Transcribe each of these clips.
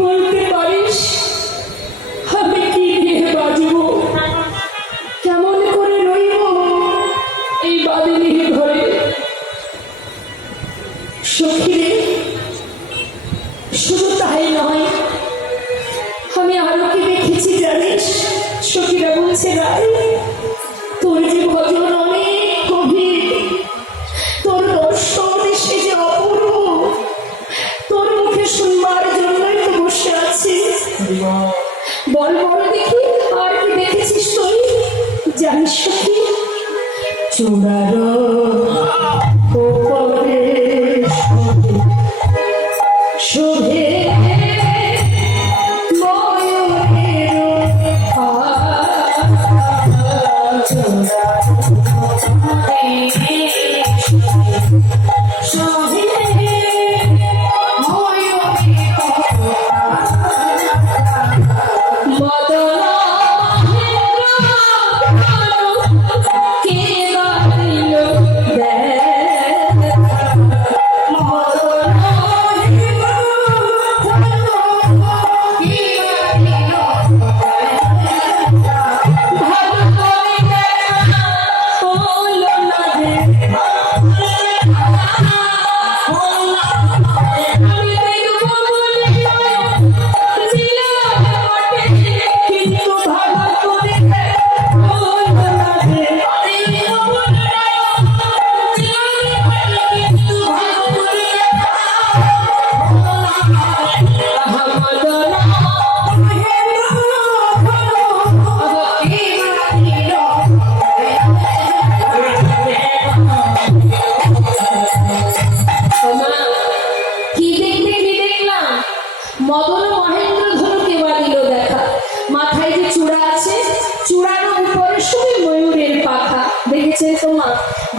বলতে পারিস আমি কি দিয়ে বাজব, কেমন করে রইব এই বাদিনীর ঘরে? সখী, শুধু তাই নয়, আমি আরো কি দেখেছি জানিস? সখীরা বলছে রাই, তোর যে ভজন অনেক গভীর, তোর দর্শন সে যে অপূর্ব, তোর মুখে শুনবার জন্যই তো বসে আছি। বল বল দেখি আর কি দেখেছিস তুই? জানিস সখী, চূড়ার উপরে শোভে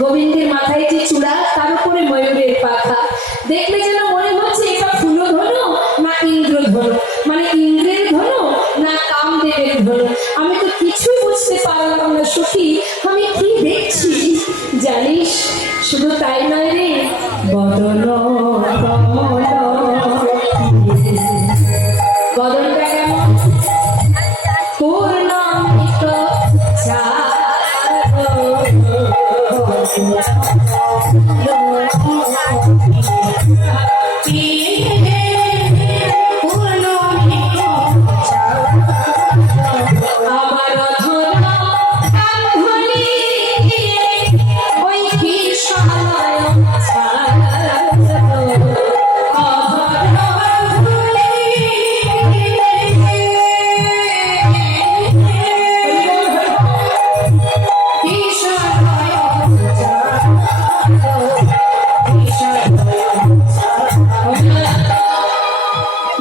গোবিন্দের মাথায় যে চূড়া, তার উপরে ময়ূরের পাখা। দেখলে যেন মনে হচ্ছে এটা ফুলধনু না ইন্দ্রধনু, মানে ইন্দ্রের ধনু না কামদেবের ধনু। আমি তো কিছুই বুঝতে পারলাম সখী আমি কি দেখছি জানিস? শুধু তাই নয় রে, বদন কমল, বদনটা কেমন? পূর্ণমিত আমার ধন কান্ধলি ওই কৃষ্ণায়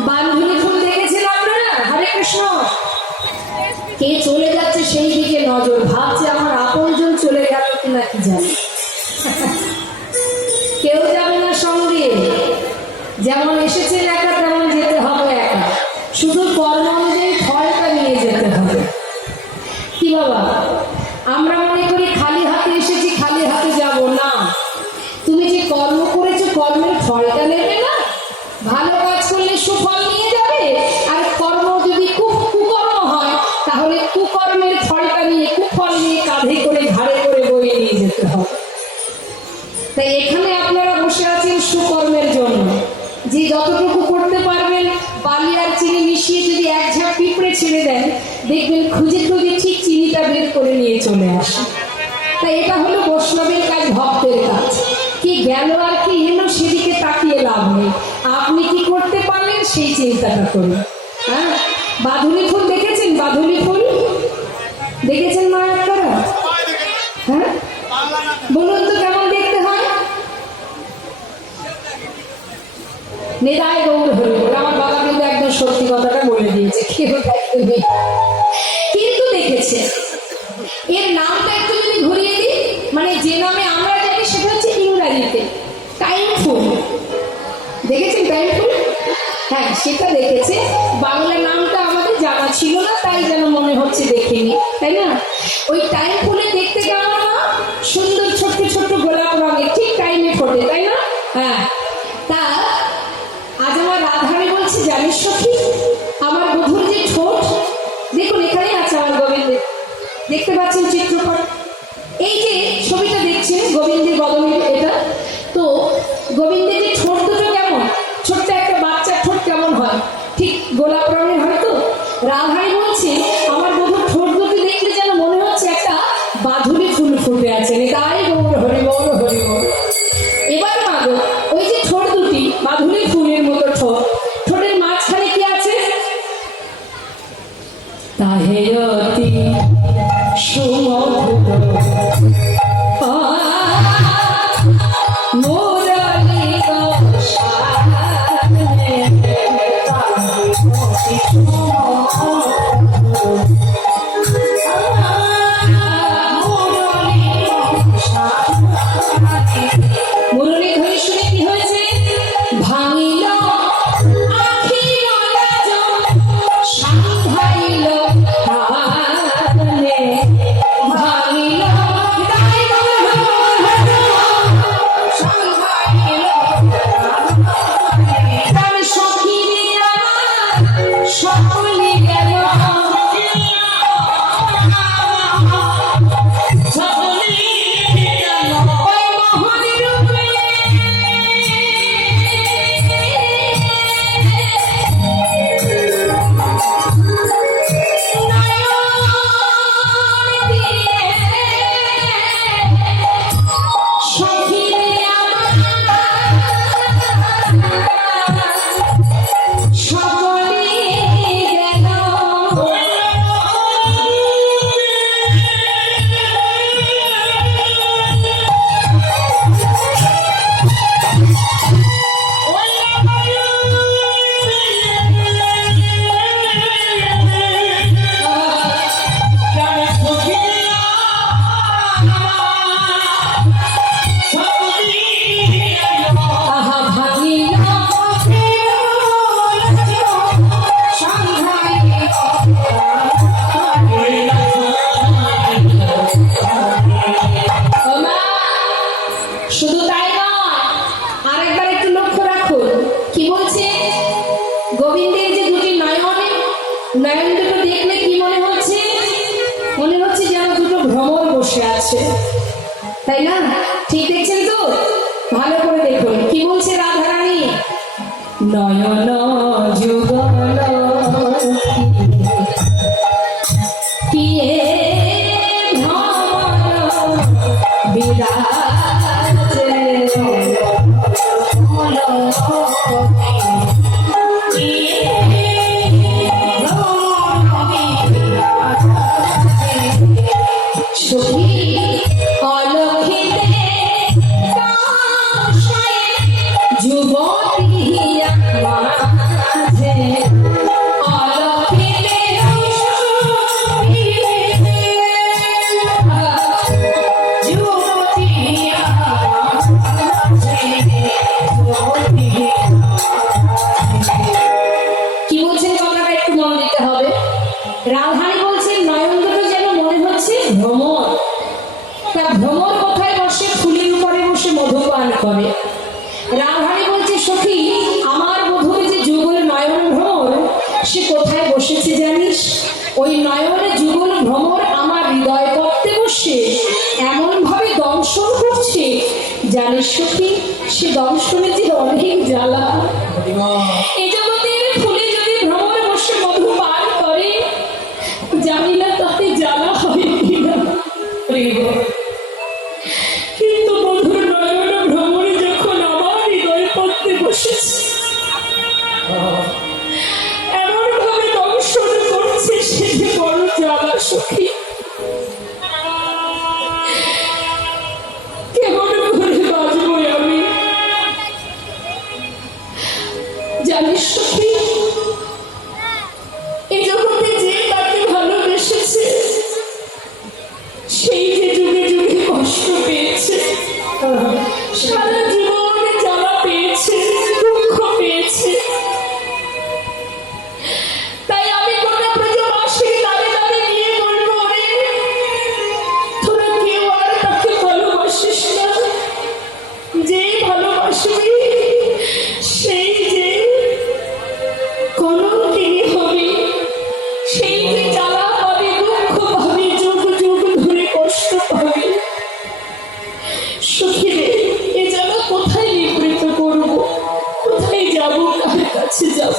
বান্ধবী ফুল দেখেছেন আপনারা? হরে কৃষ্ণ। কে চলে যাচ্ছে সেই দিকে নজর, ভাবছে আমার আপনজন চলে গেল কিনা কি জানি। কেউ যাবে না সঙ্গে, যেমন এসেছেন একা তেমন যেতে হবে একা, শুধু কর্ম অনুযায়ী ফলটা নিয়ে যেতে হবে। কি বাবা, আমরা মনে করি খালি হাতে এসেছি খালি হাতে যাব না। তুমি যে কর্ম করেছো কর্মের ফলটা নেবে না? ভালো কাজ করলে সুফল নিয়ে যাবে, আর কর্ম যদি কুকর্ম হয় তাহলে কুকর্মের ফলটা নিয়ে কুফল নিয়ে কাঁধে করে ঘাড়ে করে বয়ে নিয়ে যেতে হবে। তাই এখানে আপনারা বসে আছেন সুকর্মের জন্য, যে যতটুকু করতে পারবেন বালি আর চিনি মিশিয়ে যদি এক ঝাঁক পিঁপড়ে ছেড়ে দেন, দেখবেন খুঁজে খুঁজে ঠিক চিনিটা বের করে নিয়ে চলে আসে। তাই এটা হলো বৈষ্ণবের কাজ, ভক্তের কাজ। কি গেল আর কি এলো সেদিকে তাকিয়ে লাভ নেই, আপনি কি করতে পারলেন সেই চিন্তাটা করুন। হ্যাঁ, বাঁধুনি ফুল দেখেছেন? বাঁধুনি ফুল দেখেছেন মা আপনারা? হ্যাঁ, বলুন তো কেমন দেখতে হয়? নেদায় গৌর হরি বল। আমার বাবা কিন্তু একদম সত্যি কথাটা বলে দিয়েছে, কেউ দেখতে নেই কিন্তু দেখেছে। এর নামটা একটু যদি ঘুরিয়ে দিই, মানে যে নামে আমরা জানি সেটা হচ্ছে ইংরাজিতে টাইম ফুল। দেখেছেন টাইম ফুল? হ্যাঁ, সেটা দেখেছে। বাংলা নামটা আমাদের জানা ছিল না, তাই যেন মনে হচ্ছে দেখিনি, তাই না? ওই টাইম ফুলে দেখতে কেমন না সুন্দর, ছোট্ট ছোট্ট গোলাপ রঙের, ঠিক টাইমে ফোটে, তাই না? হ্যাঁ, তা আজ আমার রাধারানী বলছে জানিস সখী, আমার বধুর যে ঠোঁট, দেখুন এখানেই আছে আমার গোবিন্দের, দেখতে পাচ্ছেন চিত্রপট, এই যে ছবিটা দেখছেন গোবিন্দের বদনের এটা, তো গোবিন্দের যে ঠোঁট দুটো কেমন, ছোট্ট একটা বাচ্চার ঠোঁট কেমন হয়, ঠিক গোলাপ রঙের হয়। তো রাধারানী বলছে আমার বধুর ঠোঁট দুটো দেখলে যেন মনে হচ্ছে একটা বাঁধুনি ফুল ফুটে আছে। তাই গৌর হরি বল, হরি বল। এবার মাগো, ওই যে ঠোঁট দুটি বাঁধুনি ফুলের মতো ঠোঁট, ঠোঁটের মাঝখানে কি আছে? তাহেরতি সুমধুর মুরলী গোসানে মুরলী ধরে শুনে কি হয়েছে? ভাঙিল আখি সাংঘাইল প্রাণে, ভাঙিল সাংঘাইল বসে আছে, তাই না? ঠিক দেখছেন তো? ভালো করে দেখুন কি বলছে রাধারানী। নয়ন যুগল কিয়ে ভ্রমর বিরাজে, সখী অলক্ষিতে যুবতী মাঝে, অলক্ষিতে যুবতী কি বলছেন কথাটা একটু মন দিতে হবে। রাধারানী বলছেন নয়ন দুটো যেন মনে হচ্ছে ভ্রমর। তা ভ্রমর কোথায় বসে? ফুলের উপরে বসে মধুপান করে। রাধারানী বলছে সখী আমার বধূর যে যুগল নয়ন ভ্রমর সে কোথায় বসেছে জানিস? ওই নয়ন যুগল ভ্রমর আমার হৃদয় পত্তে বসে এমন ভাবে দংশন করছে জানিস সখী, সে দংশনে যে অনেক জ্বালা। এই জগতের ফুলে যদি ভ্রমর বসে মধু পান করে জানি না তাতে জ্বালা হয় কিনা, কিন্তু মধুর নয়ন ভ্রমরে যখন আমার হৃদয় পত্তে বসেছে এমন ভাবে দংশন করছে সে যে বড় জ্বালা সখী। কেমন করে বাঁচবো আমি জানিস সখী? এই জগতে যে তাকে ভালোবেসেছে সেই যে যুগে যুগে কষ্ট পেয়েছে, সারা জীবনে জ্বালা পেয়েছে, দুঃখ পেয়েছে। তাই আমি কোনো ব্রজবাসীর দাঁড়ে দাঁড়ে গিয়ে বলবো রে তোরা কেউ আর তাকে ভালোবাসিস না, যে ভালোবাসবি সেই যে কলঙ্কিনী হবে, সেই যে জ্বালা পাবে, দুঃখ পাবে, যুগ যুগ ধরে কষ্ট পাবে। সখী রে এ জ্বালা কোথায় নিবৃত করবো, কোথায় যাব, কার কাছে যাব?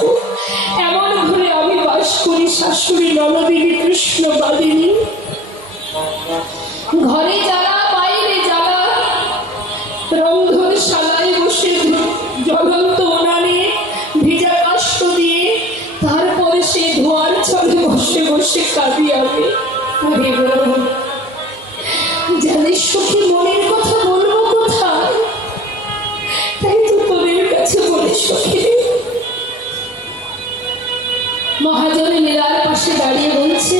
এমন ঘরে আমি বাস করি, শাশুড়ি ননদিনী কৃষ্ণ বাদিনী, ঘরে জ্বালা বাইরে জ্বালা, রন্ধন শালায় বসে জ্বলন্ত উনানে ভিজা কাষ্ঠ দিয়ে তারপরে সে ধোয়ার ছলে বসে বসে কাঁদি আমি। জানিস সখী মনের কথা বলবো কোথায়? তাই তো তোদের কাছে বলি সখী। মহাজনে লীলার পাশে দাঁড়িয়ে বলছে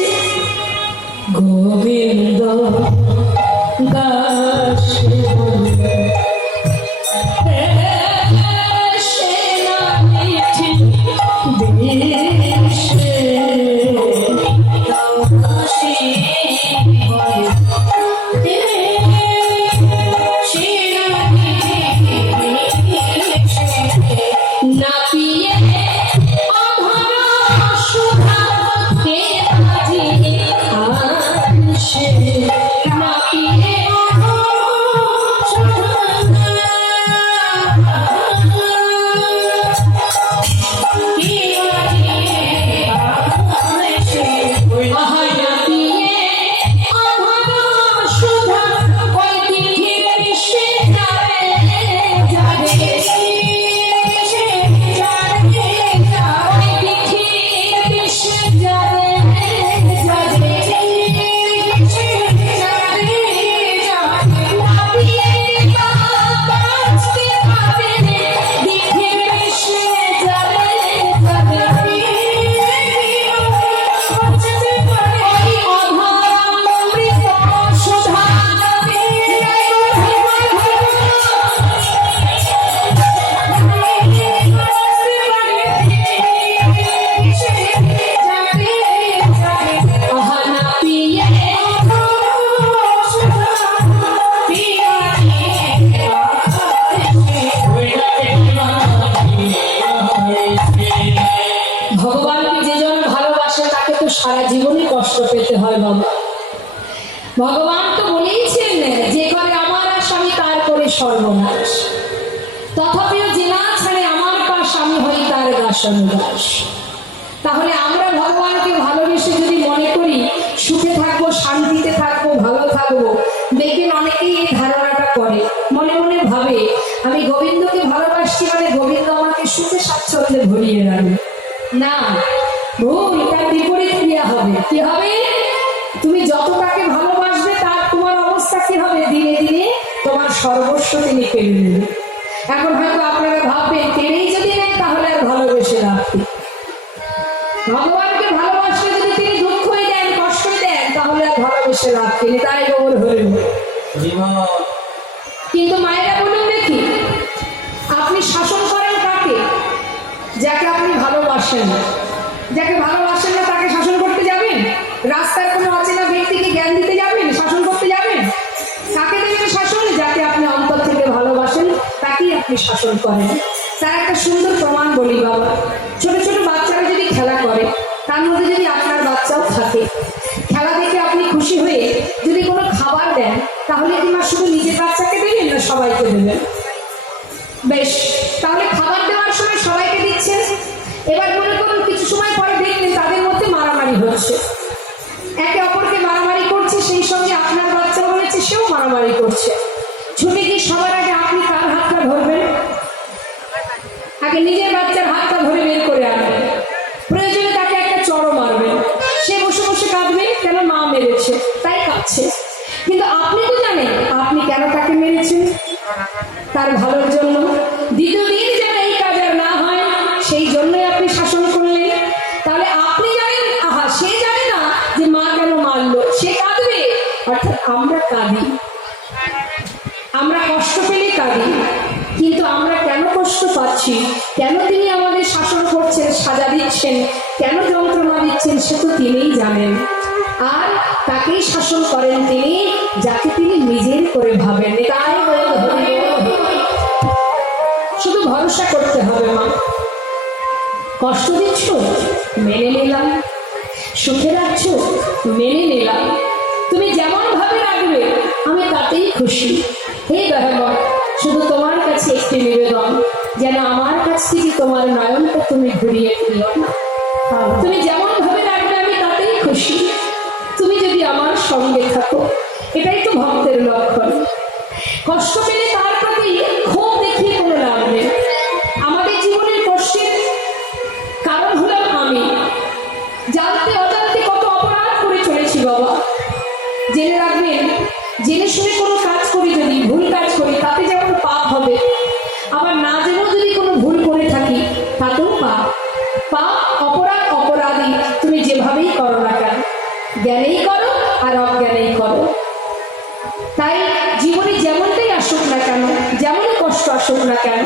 গোবিন্দ দাস না পিয়ে সারা জীবনে কষ্ট পেতে হয় বাবা। ভগবান তো বলে আমি তার করে সর্বনাশ, তথাপিও যে না ছাড়ে আমার পাশ আমি হই তার দাসানুদাস। তাহলে আমরা ভগবানকে ভালোবেসে যদি মনে করি সুখে থাকবো, শান্তিতে থাকবো, ভালো থাকবো, দেখবেন অনেকেই এই ধারণাটা করে, মনে মনে ভাবে আমি গোবিন্দকে ভালোবাসছি মানে গোবিন্দ আমাকে সুখে স্বাচ্ছন্দ্যে ভরিয়ে রাখবে। না, ভুল, তার বিপরীত ক্রিয়া হবে। কি হবে? তুমি যত তাকে ভালোবাসবে তার তোমার অবস্থা কি হবে? দিনে দিনে তোমার সর্বস্ব তিনি কেড়ে নেবে। এখন হয়তো আপনারা ভাববেন কেড়েই যদি নেন তাহলে আর ভালোবেসে রাখবে। ভগবানকে ভালোবাসলে যদি তিনি দুঃখই দেন, কষ্টই দেন, তাহলে আর ভালোবেসে রাখবেন। তাই গৌর হরিণ। কিন্তু মায়েরা বলুন দেখি, আপনি শাসন করেন কাকে? যাকে আপনি ভালোবাসেন। যাকে ভালোবাসেন না তাকে শাসন করতে যাবেন? রাস্তার কোনো অচেনা ব্যক্তিকে জ্ঞান দিতে যাবেন, শাসন করতে যাবেন? কাকে দেবেন শাসন? যাকে আপনি অন্তর থেকে ভালোবাসেন তাকেই আপনি শাসন করেন। তার একটা সুন্দর প্রমাণ বলি বাবা। ছোট ছোট বাচ্চারা যদি খেলা করে, তার মধ্যে যদি আপনার বাচ্চাও থাকে, খেলা দেখে আপনি খুশি হয়ে যদি কোনো খাবার দেন, তাহলে কি মা শুধু নিজের বাচ্চাকে দেবেন না সবাইকে দেবেন? বেশ, তাহলে খাবার দেওয়ার সময় সবাইকে দিচ্ছেন। এবার মনে করুন কিছু সময় পরে দেখলেন তাদের মধ্যে মারামারি হচ্ছে, একে অপরকে মারামারি করছে, সেই সঙ্গে আপনার বাচ্চা বলেছে সেও মারামারি করছে। ছুটে গিয়ে সবার আগে আপনি কার হাতটা ধরবেন? আগে নিজের বাচ্চার হাতটা ধরে বের করে আনবেন, প্রয়োজনে তাকে একটা চড়ও মারবেন। সে বসে বসে কাঁদবে, কেন মা মেরেছে তাই কাঁদছে। কিন্তু আপনি তো জানেন আপনি কেন তাকে মেরেছেন, তার ভালোর জন্য। দ্বিতীয় দিন যেন এই কাজ আর না হয় সেই জন্যই আপনি শাসন করলেন। তাহলে আপনি জানেন, আহা সে জানে না যে মা কেন মারলো, সে কাঁদবে। অর্থাৎ আমরা কাঁদি, আমরা কষ্ট পেলে কাঁদি। কিন্তু আমরা কেন কষ্ট পাচ্ছি, কেন তিনি আমাদের শাসন করছেন, সাজা দিচ্ছেন, কেন যন্ত্রণা দিচ্ছেন, সে তো তিনিই জানেন। আর তাকেই শাসন করেন তিনি যাকে তিনি নিজের করে ভাবেন। তাই শুধু ভরসা করতে হবে। মা কষ্ট দিচ্ছ, মেনে নিলাম। সুখে রাখছ, মেনে নিলাম। তুমি যেমন ভাবে রাখবে আমি তাতেই খুশি। হে দয়াময়, শুধু তোমার কাছে একটি নিবেদন, যেন আমার কাছ থেকে তোমার নয়নটা তুমি ঘুরিয়ে নিও না। তুমি যেমন ভাবে রাখবে আমি তাতেই খুশি। তুমি যদি আমার সঙ্গে থাকো, এটাই তো ভক্তের লক্ষণ। কষ্ট পেলে তার প্রতি ক্ষোভ দেখিয়ে কোনো লাভ নেই। আমাদের জীবনের কষ্টের কারণ হলাম আমি। জানতে অজান্তে কত অপরাধ করে চলেছি বাবা। জেনে রাখবেন, জেনে শুনে কোনো কাজ করি, যদি ভুল কাজ করি তাতে যেমন পাপ হবে, আবার না জেনেও যদি কোনো ভুল করে থাকি তাতেও পাপ। পাপ, অপরাধ, অপরাধী তুমি যেভাবেই করো না কেন, জ্ঞানেই করো আর অজ্ঞানেই করো। তাই জীবনে যেমনটাই আসুক না কেন, যেমনই কষ্ট আসুক না কেন,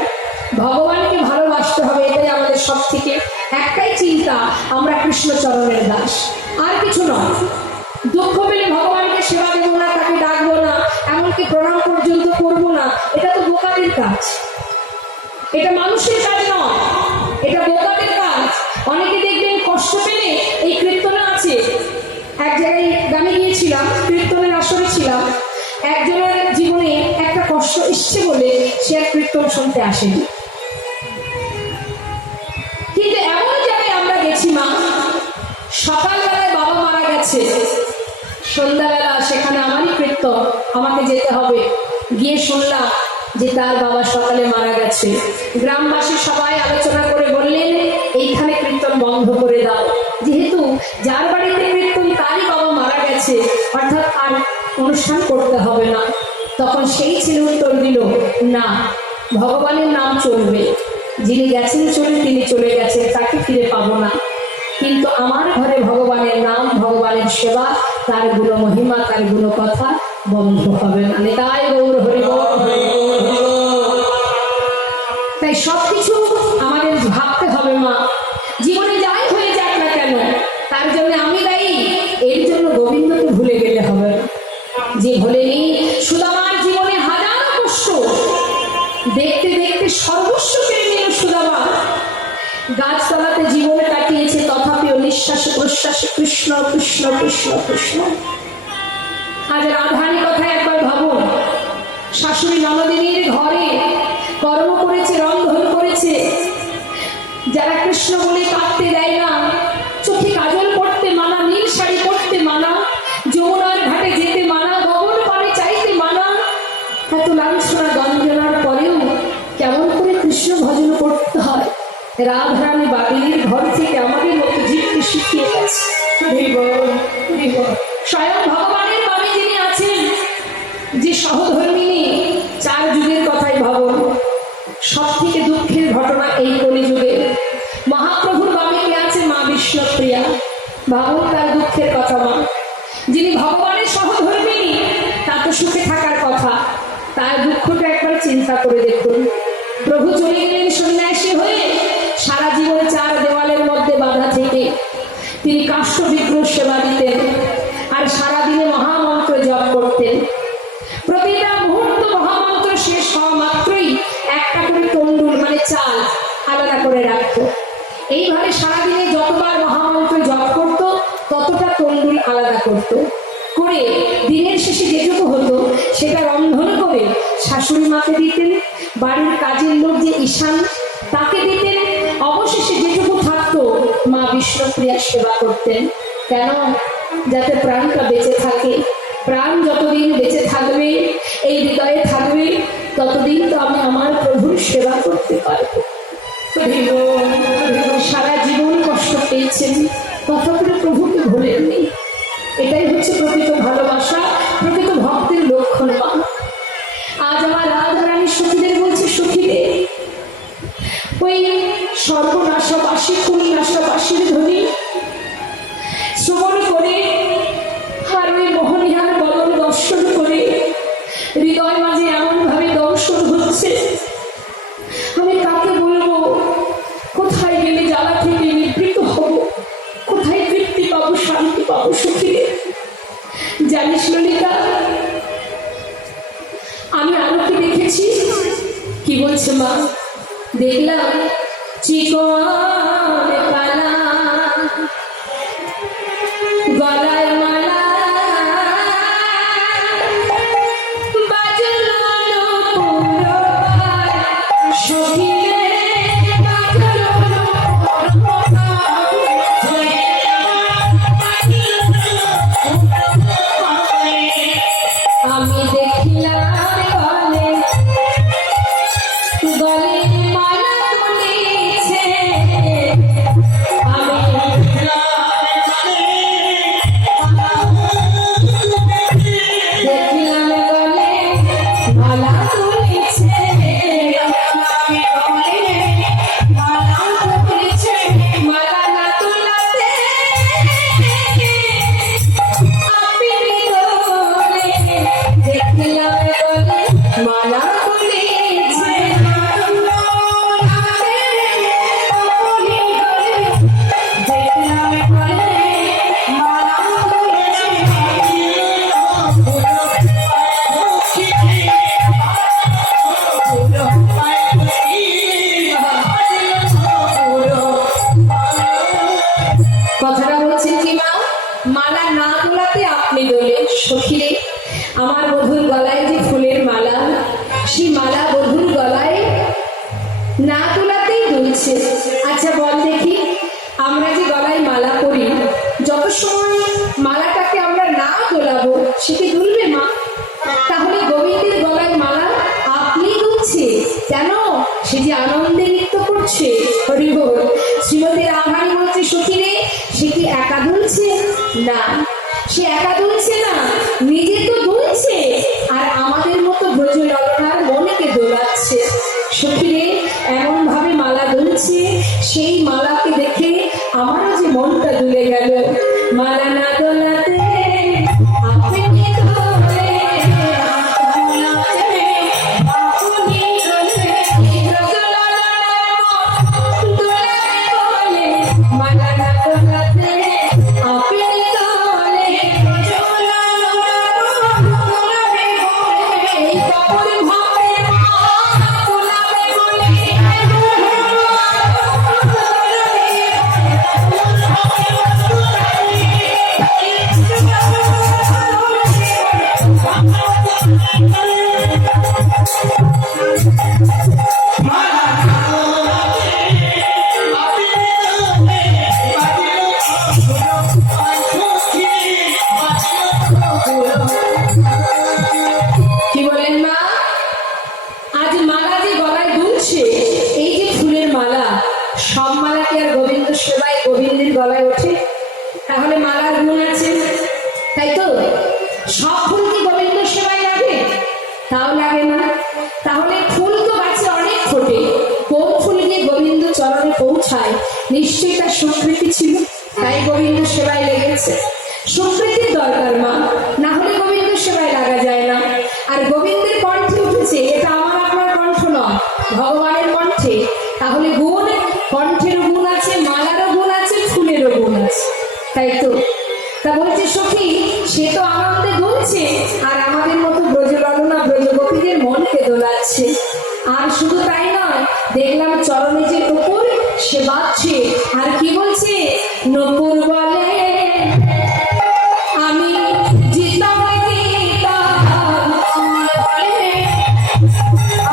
ভগবানকে ভালোবাসতে হবে। এটাই আমাদের সব থেকে একটাই চিন্তা, আমরা কৃষ্ণচরণের দাস, আর কিছু নয়। দুঃখ পেলে ভগবানকে সেবা দেবো না, তাকে ডাকবো না, এমনকি প্রণাম পর্যন্ত করবো না, এটা তো বোকাদের কাজ। এটা মানুষের কাজ নয়, এটা বোকাদের কাজ। অনেকে দেখবেন কষ্ট পেলে এই কীর্তনে আছে। এক জায়গায় গানে গিয়েছিলাম, কীর্তনের আসরে ছিলাম। একজনের জীবনে একটা কষ্ট এসছে বলে সে আর কীর্তন শুনতে আসেনি। কিন্তু এমন জায়গায় আমরা গেছি মা, সকালবেলায় বাবা মারা গেছে, সন্ধ্যাবেলা সেখানে আমারই কীর্তন, আমাকে যেতে হবে। গিয়ে শুনলাম যে তার বাবা সকালে মারা গেছে। গ্রামবাসী সবাই আলোচনা করে বললেন এইখানে কীর্তন বন্ধ করে দাও, যেহেতু যার বাড়িতে কীর্তন তারই বাবা মারা গেছে, অর্থাৎ আর অনুষ্ঠান করতে হবে না। তখন সেই ছেলে উত্তর দিল, না, ভগবানের নাম চলবে। যিনি গেছেন চলে, তিনি চলে গেছেন, তাকে ফিরে পাবো না। কিন্তু আমার ঘরে ভগবানের নাম, ভগবানের সেবা, তার গুণ মহিমা, তার গুণ কথা বন্ধ হবে না। তাই গৌর হরি বল। তাই সবকিছু আমাদের ভাবতে হবে মা, জীবনে যাই হয়ে যাক না কেন তার জন্য আমি দায়ী, এর জন্য গোবিন্দকে ভুলে গেলে হবে না। যে ভোলেনি, সুদামার জীবনে হাজারো কষ্ট, দেখতে দেখতে সর্বস্ব কেড়ে নিল সুদামা। গাছতলাতে জীবন কাটিয়েছে, তথাপিও নিঃশ্বাসে প্রশ্বাসে কৃষ্ণ কৃষ্ণ কৃষ্ণ কৃষ্ণ। আজ রাধারী কথা একবার ভাবুন। শাশুড়ি ননদিনীর ঘরে কর্ম করেছে, রন্ধন করেছে। যারা কৃষ্ণ বলে কাঁদতে দেয় না, চোখে কাজল পড়তে মানা, নীল শাড়ি পরতে মানা, যমুনার ঘাটে যেতে মানা, গগন পানে চাইতে মানা, এত লাঞ্ছনা গঞ্জনার পরেও কেমন করে কৃষ্ণ ভজন করতে হয় রাধারানী বাবিনীর ঘর থেকে আমাদের মতো জীবকে শিখিয়ে গেছে। স্বয়ং ভগবানের বাণী যিনি আছেন, যে সহধর্মিনী, 4 যুগের কথাই ভাবুন। সব থেকে দুঃখের ঘটনা এই কলিযুগে মহাপ্রভুর বামে আছে মা বিষ্ণুপ্রিয়া। ভাবুন তার দুঃখের কথা। মা যিনি ভগবানের সহধর্মিনী, তার তো সুখে থাকার কথা, তার দুঃখটা একবার চিন্তা করে দেখুন। প্রভু চলে গেলেন সন্ন্যাসী হয়ে, সারা জীবন 4 দেওয়ালের মধ্যে বাধা থেকে তিনি কাষ্ঠ বিগ্রহ সেবা দিতেন, আর সারাদিনে মহামন্ত্র জপ করতেন। প্রতিটা মুহূর্ত মহামন্ত্র শেষ হওয়া মাত্রই একটা করে তন্ডুল মানে চাল আলাদা করে রাখত। এইভাবে সারাদিনে যতবার মহামন্ত্র জপ করত ততটা তন্ডুল আলাদা করত করে দিনের শেষে যেটুকু হতো সেটা রন্ধন করে শাশুড়ি মাকে দিতেন, বাড়ির কাজের লোক যে ঈশান তাকে দিতেন, অবশেষে যেটুকু থাকতো মা বিষ্ণুপ্রিয়ার সেবা করতেন। কেন? যাতে প্রাণটা বেঁচে থাকে। প্রাণ যতদিন বেঁচে থাকবে, এই হৃদয়ে থাকবে, ততদিন তো আমি আমার প্রভুর সেবা করতে পারবো। সারা জীবন কষ্ট পেয়েছেন, তথাপি প্রভুকে ভুলেননি। এটাই হচ্ছে প্রকৃত ভালোবাসা, প্রকৃত ভক্তের লক্ষণ। মা আজ আমার রাধারানী সখীদের বলছে, সখীদের ওই সর্বনাশাবাসী কুলনাশাবাসীর ধ্বনি শ্রবণ করে আর ওই মোহনীহার বদল দর্শন করে হৃদয় মাঝে এমন ভাবে দর্শন হচ্ছে, আমি কাকে বলবো? কোথায় গেলে জ্বালা থেকে নিবৃত হব? কোথায় তৃপ্তি পাবো, শান্তি পাবো? সখীদের জানিস ললিতা, আমি আলোকে দেখেছি। কি বলছে মা? দেখলাম চিকন পালা, গলায় মালা, বাজলো পুরো পায়, সখীরে বাজলো পুরো পায়। আমি দেখিলাম গলে গলে মালা তুলেছে, আমি দেখলাম গলে মালা তুলেছে, মালা না তুলাতে আপনি গলে দেখলাম গলে মালা তুলেছে, কথাটা বলছেন কি মা? মালা না তোলাতে আপনি দোলে। সখীরে, আমার বধুর গলায় যে ফুলের মালা, সেই মালা বধুর গলায় না তোলাতেই দুলছে। আচ্ছা বল দেখি, আমরা যে গলায় মালা পরি, যত সময় মালাটাকে আমরা না দোলাবো সে কি দুলবে মা? তাহলে গোবিন্দের গলায় মালা আপনি দুলছে কেন? সে যে আনন্দে নৃত্য করছে। হরি বল। শ্রীমতী রাধারানী বলছে, সখীরে সে কি একা দুলছে? না, সে একা দুলছে না, নিজে তো দুলছে, আর আমাদের মতো ব্রজ ললনার মনকে দোলাচ্ছে। সখীরে এমন ভাবে মালা দুলছে, সেই মালাকে দেখে আমারও যে মনটা দুলে গেল। মালা না দোলাতে আপনি দোলে, আপনি দোলে, ব্রজ ললনার মন দোলাতে বলে। মালা না দোলাতে আপনি দোলে, ব্রজ ললনার মন দোলাতে বলে। এই কপর ভাবে দোলাতে বলে। তাও লাগে না। তাহলে ফুল তো গাছে অনেক ফোটে, কোন ফুল গিয়ে গোবিন্দ চরণে পৌঁছায়? নিশ্চয়ই তার সুকৃতি ছিল, তাই গোবিন্দ সেবায় লেগেছে। সুকৃতির দরকার মা, না হলে গোবিন্দ সেবায় লাগা যায় না। আর গোবিন্দের কণ্ঠে উঠেছে, এটা আমার আপনার কণ্ঠ নয়, ভগবানের কণ্ঠে। তাহলে গুণ, কণ্ঠেরও গুণ আছে, মালারও গুণ আছে, ফুলেরও গুণ আছে, তাই তো? তা বলছে সখী, সে তো আনন্দে দুলছে, আর আমাদের মতো ব্রজলালনা ব্রজগোপীদের মনকে দোলাচ্ছে। আর শুধু তাই নয়, দেখলাম চরণে যে নূপুর, সে বাজছে। আর কি বলছে? নূপুর বলে আমি জিতাম জিতাম,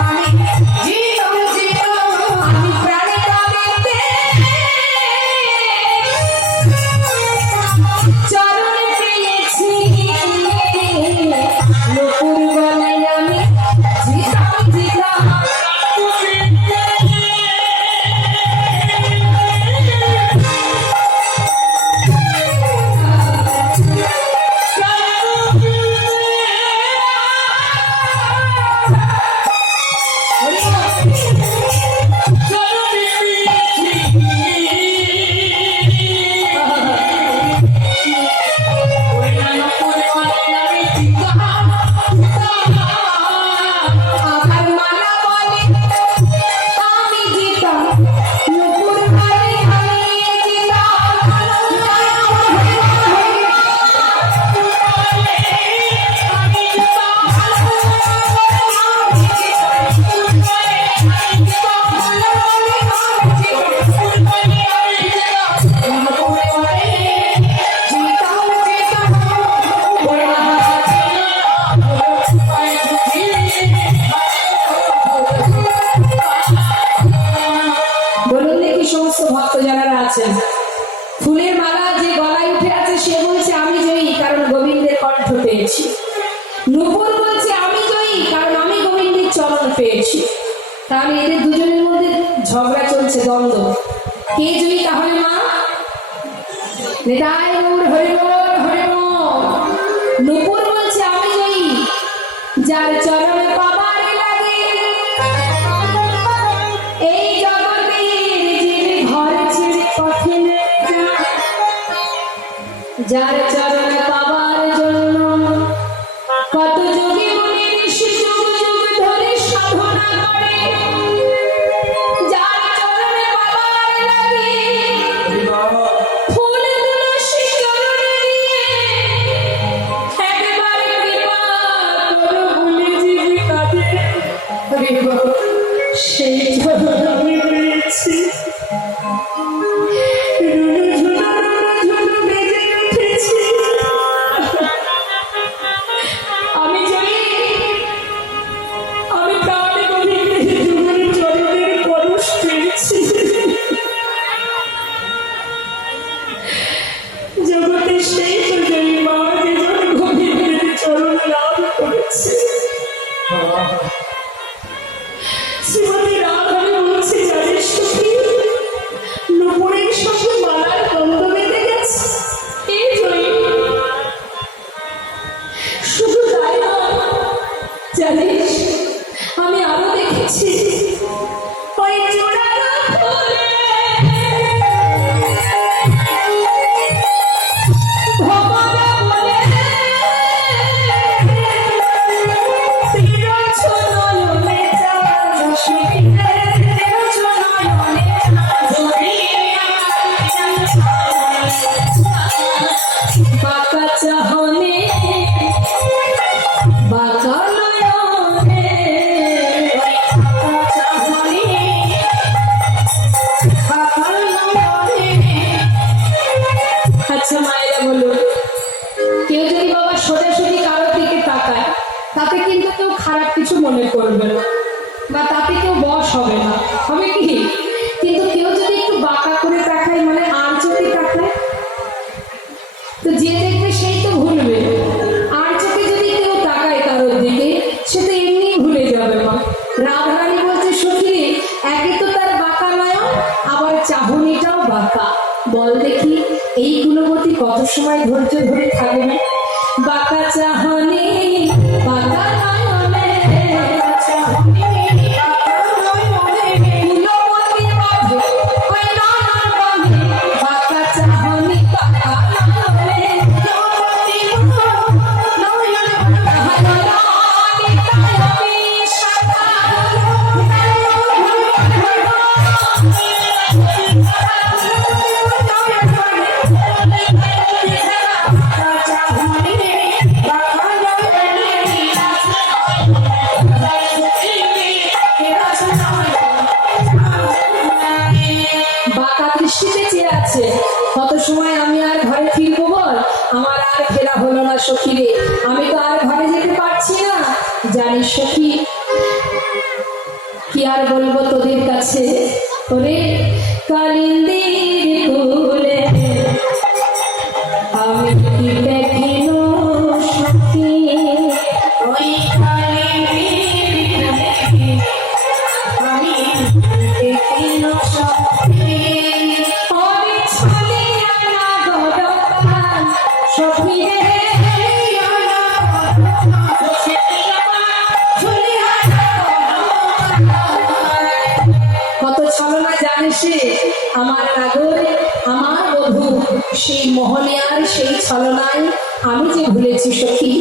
আমি জিতাম জিতাম, আমি প্রাণে কাঁদিতে চরণে পেয়েছি। নূপুর বলে আমি জিতাম জিতাম, আমার মালা বলে আমি জিতাম, নূপুর বলে আমি বলুন দেখি সমস্ত ভক্ত যারা আছেন, ফুলের মালা যে গলায় উঠে আছে সে বলছে আমি জয়ী, কারণ গোবিন্দের কণ্ঠ পেয়েছি। নূপুর বলছে আমি জয়ী, কারণ আমি গোবিন্দের চরণ পেয়েছি। তাহলে এদের দুজনের মধ্যে ঝগড়া চলছে, দ্বন্দ্ব। কে জয়ী তাহলে মা? নিতাই গৌর হরি বল হরি বল। নূপুর বলছে আমি জয়ী, যার চরণে পাবার লাগে এই জগতের যিনি ঘর ছেড়ে পথে নেমে যায়, যার চরণে পাবার জন্য কত যোগী মুনি ঋষি যুগ যুগ ধরে সাধনা করে, যার চরণে পাবার লাগে ফুল তুলসী চরণে দিয়ে একবার কৃপা করো বলে জীবে কাঁদে। সেই চরণ আমি পেয়েছি। আমি জানি আমি প্রাণে গোবিন্দের যুগের চরণের পরশ পেয়েছি। জগতে সেই তো জয়ী মা, যে জন গোবিন্দের চরণ লাভ করেছে। শ্রীমতী রাধারানী বলছে, জানিস সখী, নূপুরের সঙ্গে মালার দ্বন্দ্ব বেঁধে গেছে। এই জয়ী, শুধু তাই না, জানিস আমি আরো দেখেছি, ওই জোড়ার ফুলে ভবনা বলে তীরছ নয়নে তীরছ নয়নে বাঁকা চাহনে বাঁকা নয়নে বাঁকা চাহনে বাঁকা নয়নে। আচ্ছা মায়েরা বলুন, কেউ যদি বাবা সোজাসুজি কারোর দিকে তাকায়, তাতে কিন্তু কেউ খারাপ কিছু মনে করবে না, বা তাতে কেউ বশ হবে না, হবে কি? কিন্তু কেউ যদি একটু বাঁকা করে তাকায়, মানে আর চোখে তাকায়, তো যে দেখবে সেই তো ভুলবে। আর চোখে যদি কেউ তাকায় কারোর দিকে, সে তো এমনি ভুলে যাবে মা। রাধারানী বলছে সখী, একে তো তার বাঁকা নয়ন, আবার চাহনিটাও বাঁকা। বল দেখি এই গুণবতী কত সময় ধৈর্য ধরে থাকবে? বাঁকা চাহনি বাঁকা নয়নে হলো না সখী রে, আমি তো আর ঘরে যেতে পারছি না। জানিস সখী, কি আর বলবো তোদের কাছে, ওরে কালিন্দির কুলে আমি কি দেখিল সখী, ওই কালিন্দির কুলে আমি দেখিল সখী, ওরে ছলিয়া না গড়পান সখী রে, কত ছলনা জানিস আমার নাগর, আমার বধূ, সেই মোহনিয়ার সেই ছলনায় আমি যে ভুলেছি সখী।